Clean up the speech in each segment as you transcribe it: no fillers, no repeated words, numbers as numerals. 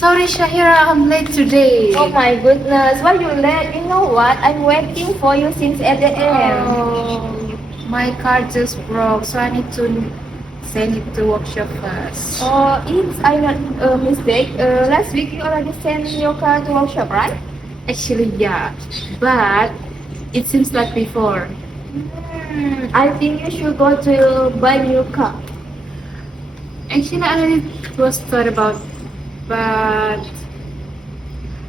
Sorry, Shahira, I'm late today. Oh my goodness, why you late? You know what? I'm waiting for you since 8 a.m. Oh, my car just broke, so I need to send it to workshop first. Oh, it's I not a mistake. Last week you already sent your car to workshop, right? Actually, yeah, but it seems like before. I think you should go to buy new car. Actually, I already was thought about, but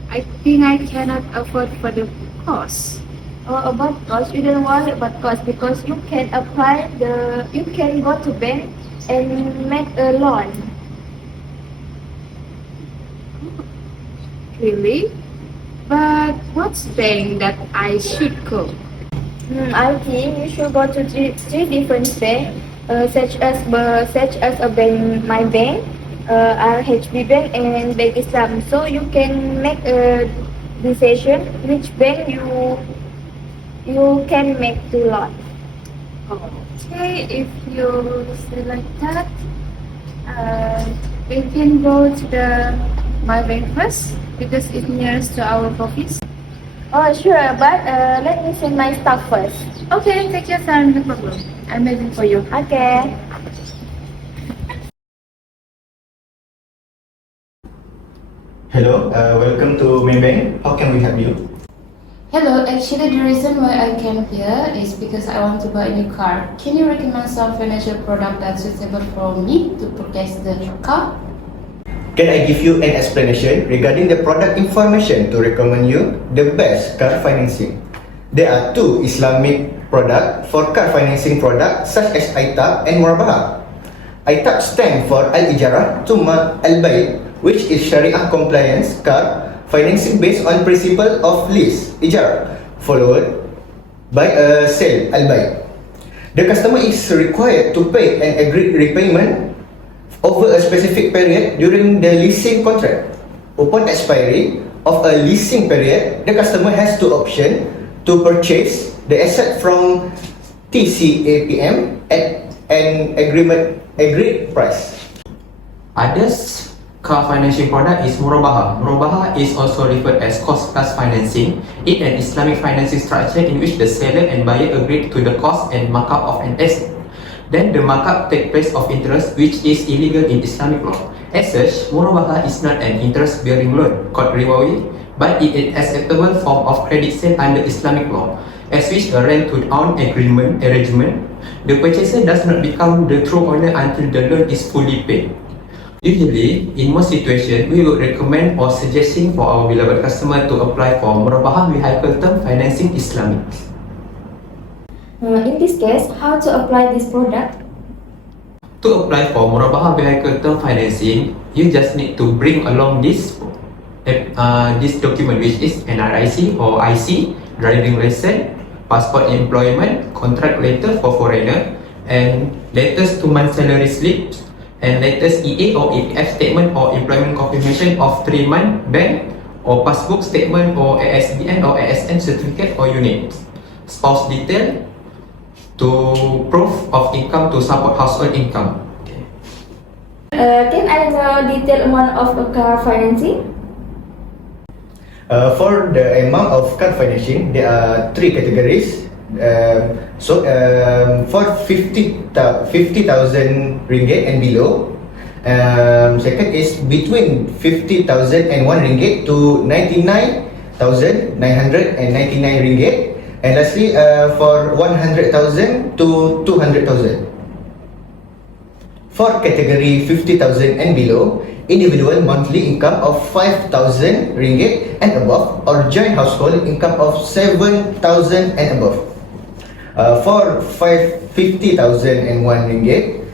I think I cannot afford for the cost. About cost, you don't worry about cost because you can go to bank and make a loan. Really? But what's bank that I should go? I think you should go to three different banks, such as a bank, my bank, RHB Bank, and Bank Islam. So you can make a decision which bank you can make the loan. Okay, if you say like that, we can go to the my bank first because it's nearest to our office. Oh sure, but let me send my stuff first. Okay, take your time, no problem. I'm waiting for you. Okay. Hello, welcome to Maybank. How can we help you? Hello, actually the reason why I came here is because I want to buy a new car. Can you recommend some financial product that's suitable for me to purchase the car? Can I give you an explanation regarding the product information to recommend you the best car financing? There are two Islamic products for car financing products such as ITAB and Murabaha. ITAB stands for Al-Ijarah Thumma Al-Bay', which is Sharia compliance car financing based on principle of lease, Ijarah, followed by a sale, Al-Bay'. The customer is required to pay an agreed repayment over a specific period during the leasing contract. Upon expiry of a leasing period, the customer has two options to purchase the asset from TCAPM at an agreed price. Others car financing product is Murabaha. Murabaha is also referred as cost plus financing. It is an Islamic financing structure in which the seller and buyer agree to the cost and markup of an asset. Then the markup take place of interest, which is illegal in Islamic law. As such, Murabaha is not an interest-bearing loan called ribawi, but it is an acceptable form of credit sale under Islamic law, as which a rent-to-own arrangement. The purchaser does not become the true owner until the loan is fully paid. Usually, in most situations, we would recommend or suggesting for our beloved customer to apply for Murabaha Vehicle Term Financing Islamic. In this case, how to apply this product? To apply for Murabaha Vehicle Term Financing, you just need to bring along this document, which is NRIC or IC, driving license, passport employment, contract letter for foreigner, and latest 2-month salary slips, and latest EA or EPF statement or employment confirmation of 3-month bank or passbook statement or ASBN or ASN certificate or unit, spouse detail, to proof of income to support household income. Can I know detailed amount of a car financing? For the amount of car financing, there are three categories. For 50,000 ringgit and below. Second is between 50,000 and 1 ringgit to 99,999 ringgit. And lastly, for 100,000 to 200,000. For category 50,000 and below, individual monthly income of 5,000 ringgit and above, or joint household income of 7,000 and above. For 50,000 and 1 ringgit,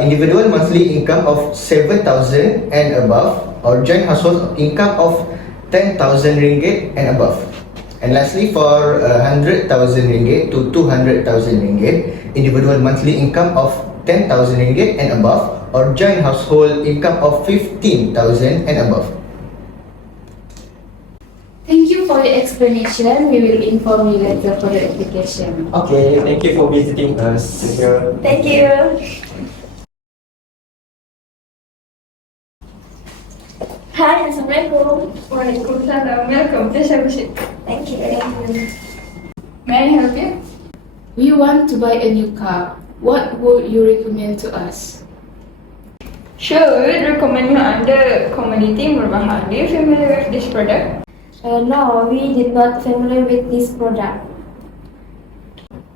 individual monthly income of 7,000 and above, or joint household income of 10,000 ringgit and above. And lastly, for 100,000 ringgit to 200,000 ringgit, individual monthly income of 10,000 ringgit and above, or joint household income of 15,000 and above. Thank you for your explanation. We will inform you later for the application. Okay, thank you for visiting us. Thank you. Hi, Assalamualaikum. Waalaikumsalam. Welcome. Please have a seat. Thank you. May I help you? We want to buy a new car. What would you recommend to us? Sure, we would recommend you under Commodity Murabahah. Are you familiar with this product? No, we did not familiar with this product.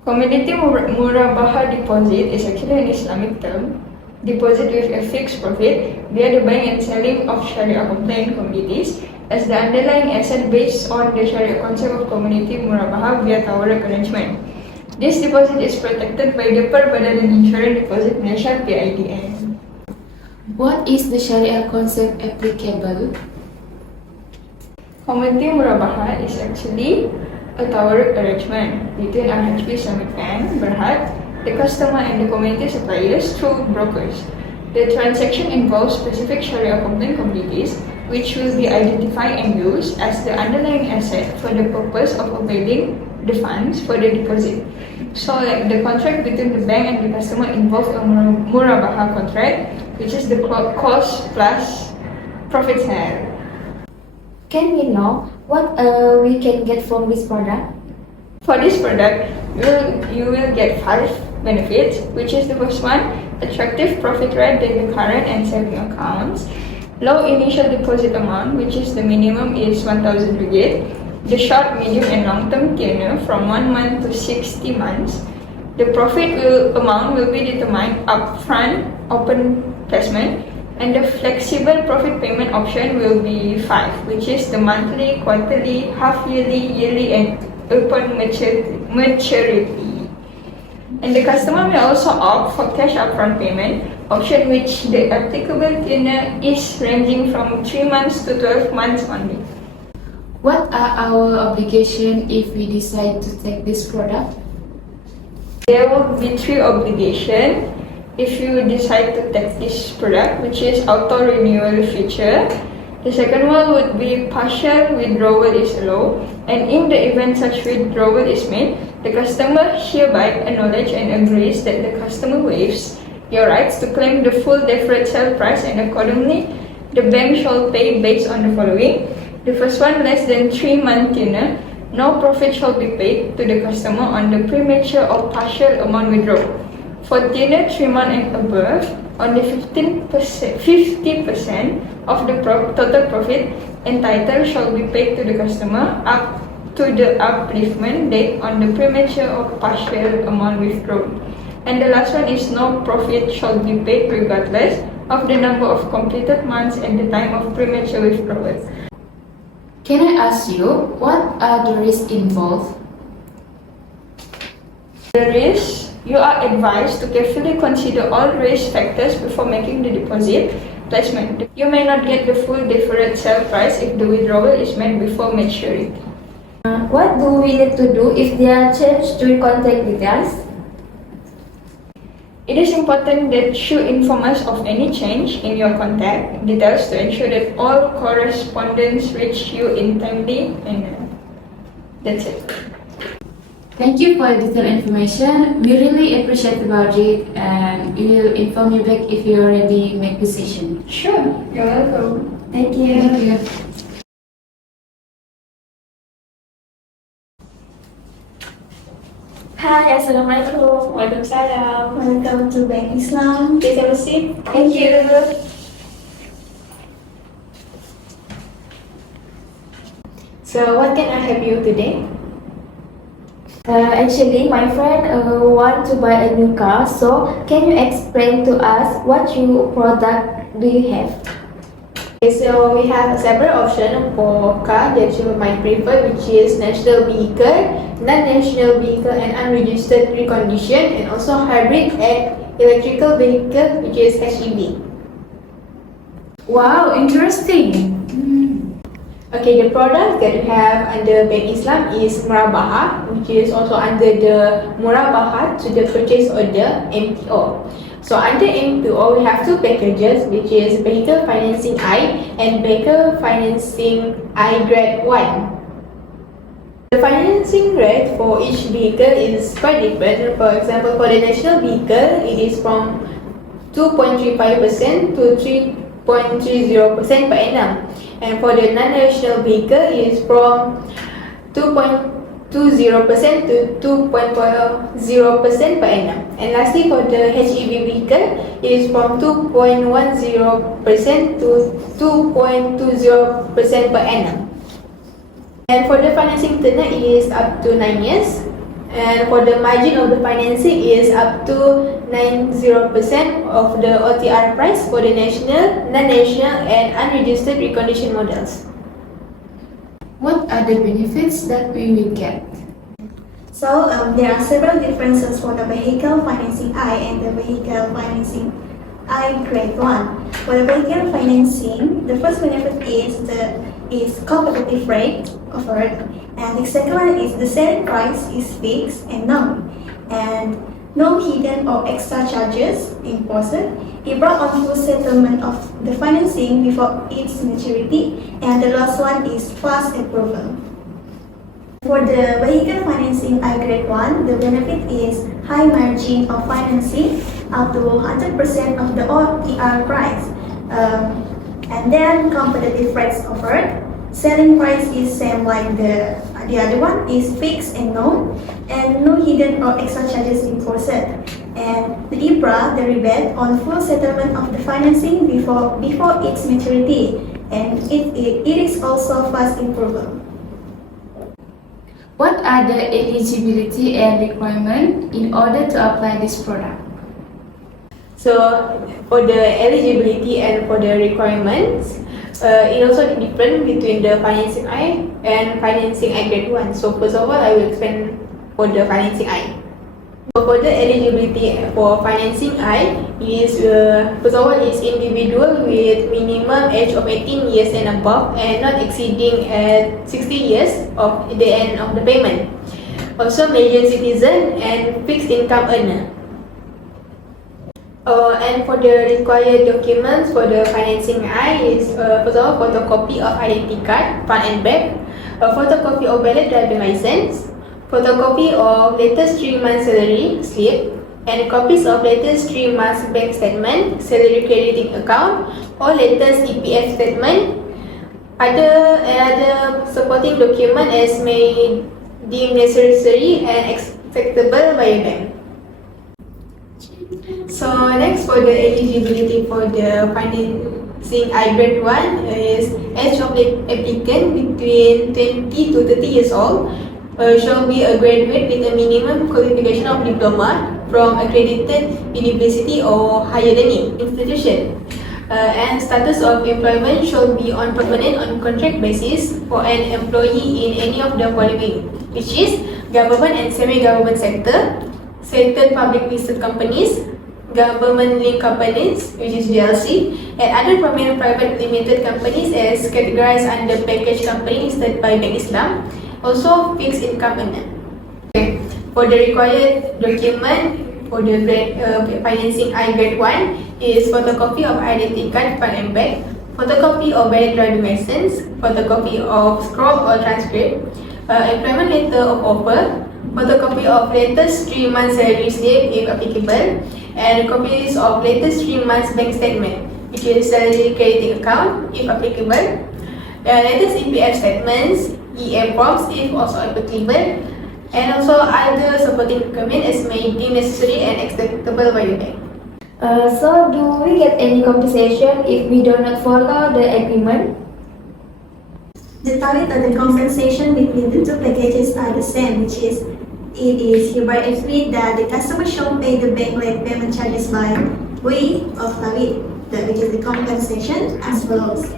Commodity Murabahah deposit is actually an Islamic term. Deposit with a fixed profit via the buying and selling of Sharia compliant commodities as the underlying asset based on the Sharia concept of Commodity Murabahah via tawarruk arrangement. This deposit is protected by the Perbadanan Insurance Deposit Malaysia PIDN. What is the Sharia concept applicable? Commodity Murabahah is actually a tawarruk arrangement between RHB Islamic Bank, Berhad, the customer and the commodity suppliers through brokers. The transaction involves specific Sharia compliant commodities which will be identified and used as the underlying asset for the purpose of availing the funds for the deposit. So like the contract between the bank and the customer involves a Murabahah contract, which is the cost plus profit share. Can we know what we can get from this product? For this product, you will get 5 benefits, which is the first one, attractive profit rate than the current and saving accounts, low initial deposit amount, which is the minimum is 1,000 ringgit, the short, medium and long-term tenure from 1 month to 60 months. The amount will be determined upfront open placement, and the flexible profit payment option will be 5, which is the monthly, quarterly, half-yearly, yearly and upon maturity. And the customer may also opt for cash upfront payment option, which the applicable tenure is ranging from 3 months to 12 months only. What are our obligations if we decide to take this product? There will be 3 obligations if you decide to take this product, which is auto renewal feature. The second one would be partial withdrawal is allowed, and in the event such withdrawal is made, the customer hereby acknowledges and agrees that the customer waives your rights to claim the full deferred sale price, and accordingly, the bank shall pay based on the following. The first one, less than 3 month tenure, no profit shall be paid to the customer on the premature or partial amount withdrawn. For tenure 3 months and above, only 50% of the total profit entitled shall be paid to the customer up to the upliftment date on the premature or partial amount withdrawn. And the last one is no profit shall be paid regardless of the number of completed months at the time of premature withdrawal. Can I ask you, what are the risks involved? The risk, you are advised to carefully consider all risk factors before making the deposit placement. You may not get the full deferred sale price if the withdrawal is made before maturity. What do we need to do if there are changes to contact details? It is important that you inform us of any change in your contact details to ensure that all correspondence reach you in timely manner. That's it. Thank you for the detailed information. We really appreciate about it, and we will inform you back if you already make decision. Sure, you're welcome. Thank you. Thank you. Hi, Assalamualaikum. Waalaikumsalam. Welcome to Bank Islam. Please have a seat. Thank you. So, what can I help you today? Actually, my friend want to buy a new car. So, can you explain to us what new product do you have? Okay, so we have several options for car that you might prefer, which is national vehicle, non-national vehicle and unregistered recondition, and also hybrid and electrical vehicle, which is HEV. Wow, interesting. Okay, the product that we have under Bank Islam is Murabahah, which is also under the Murabahah to the purchase order MPO. So under MPO, we have 2 packages, which is Vehicle Financing I and Vehicle Financing I Grade 1. The financing rate for each vehicle is quite different. For example, for the national vehicle, it is from 2.35% to 3.30% per annum. and for the non-national vehicle it is from 2.20% to 2.0% per annum. And lastly, for the HEV vehicle, it is from 2.10% to 2.20% per annum. And for the financing tenure, it is up to 9 years. And for the margin of the financing is up to 90% of the OTR price for the national, non-national and unregistered reconditioned models. What are the benefits that we will get? So there are several differences for the vehicle financing I and the vehicle financing I grade 1. For the vehicle financing, the first benefit is competitive rate offered, and the second one is the selling price is fixed and known, and no hidden or extra charges imposed. It brought on full settlement of the financing before its maturity, and the last one is fast approval. For the vehicle financing I grade 1, the benefit is high margin of financing up to 100% of the OTR price, and then competitive rates offered. Selling price is same like the other one, is fixed and known, and no hidden or extra charges imposed. And the IBRA, the rebate on full settlement of the financing before its maturity, and it is also fast approval. What are the eligibility and requirement in order to apply this product? So for the eligibility and for the requirements, it also different between the financing I and financing I grade 1. So first of all, I will explain for the financing I. So for the eligibility for financing I is first of all is individual with minimum age of 18 years and above and not exceeding at 60 years of the end of the payment. Also major citizen and fixed income earner. And for the required documents for the financing I is first of all photocopy of identity card, front and back, a photocopy of valid driving license, photocopy of latest 3 months salary slip, and copies of latest 3 months bank statement, salary crediting account, or latest EPF statement. Other supporting document as may deem necessary and acceptable by a bank. So next for the eligibility for the financing I grade 1 is age of the applicant between 20 to 30 years old, shall be a graduate with a minimum qualification of diploma from accredited university or higher learning institution. And status of employment shall be on permanent on contract basis for an employee in any of the following, which is government and semi-government sector, certain public listed companies, government-linked companies, which is GLC, and other prominent private limited companies as categorized under package company listed by Bank Islam, also fixed income earner. Okay. For the required document for the financing I grade 1 is photocopy of identity card, front and back, photocopy of valid driving license, photocopy of scroll or transcript, employment letter of offer, photocopy of latest 3 months salary slip if applicable, and copies of latest 3 months bank statement, which is salary crediting account if applicable, latest EPF statements, EM forms if also applicable, and also other supporting document as may be necessary and acceptable by the bank. So do we get any compensation if we do not follow the agreement? The target of the compensation between the two packages are the same, which is it is hereby agreed that the customer shall pay the bank late payment charges by way of TAWID, which is the compensation as follows.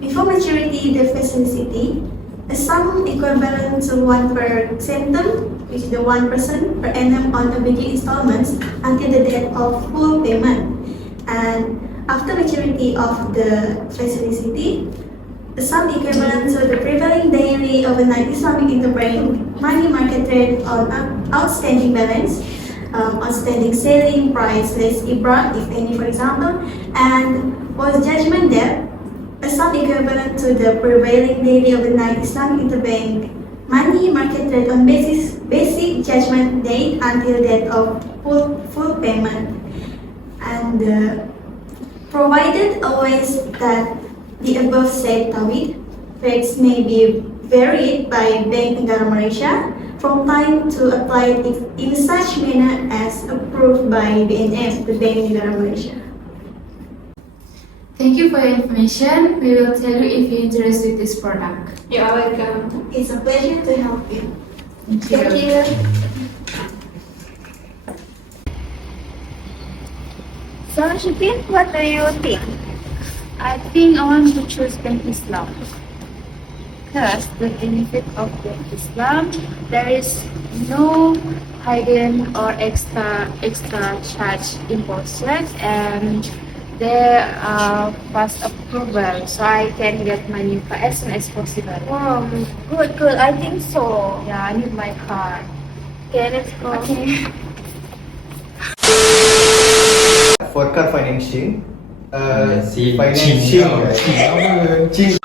Before maturity, the facility, a sum equivalent to 1 per centum, which is the 1% per annum on overdue installments until the date of full payment. And after maturity of the facility, the sum equivalent to the prevailing daily overnight Islamic interbank money market rate on outstanding balance, outstanding selling price less IBRA, if any, for example, and post judgment debt, a sum equivalent to the prevailing daily overnight Islamic interbank money market rate on basic judgment date until date of full payment, and provided always that the above said Tawid. Rates may be varied by Bank Negara Malaysia from time to apply it in such manner as approved by BNM, the Bank Negara Malaysia. Thank you for your information. We will tell you if you're interested in this product. You are welcome. It's a pleasure to help you. Thank you. So, Shitin, what do you think? I think I want to choose Bank Islam. Because the benefit of Bank Islam, there is no hidden or extra charge imposition, and there are fast approval, so I can get my new car as soon as possible. Wow, good. I think so. Yeah, I need my car. Okay, let's go. Okay. For car financing, Si financing, Cing. Cing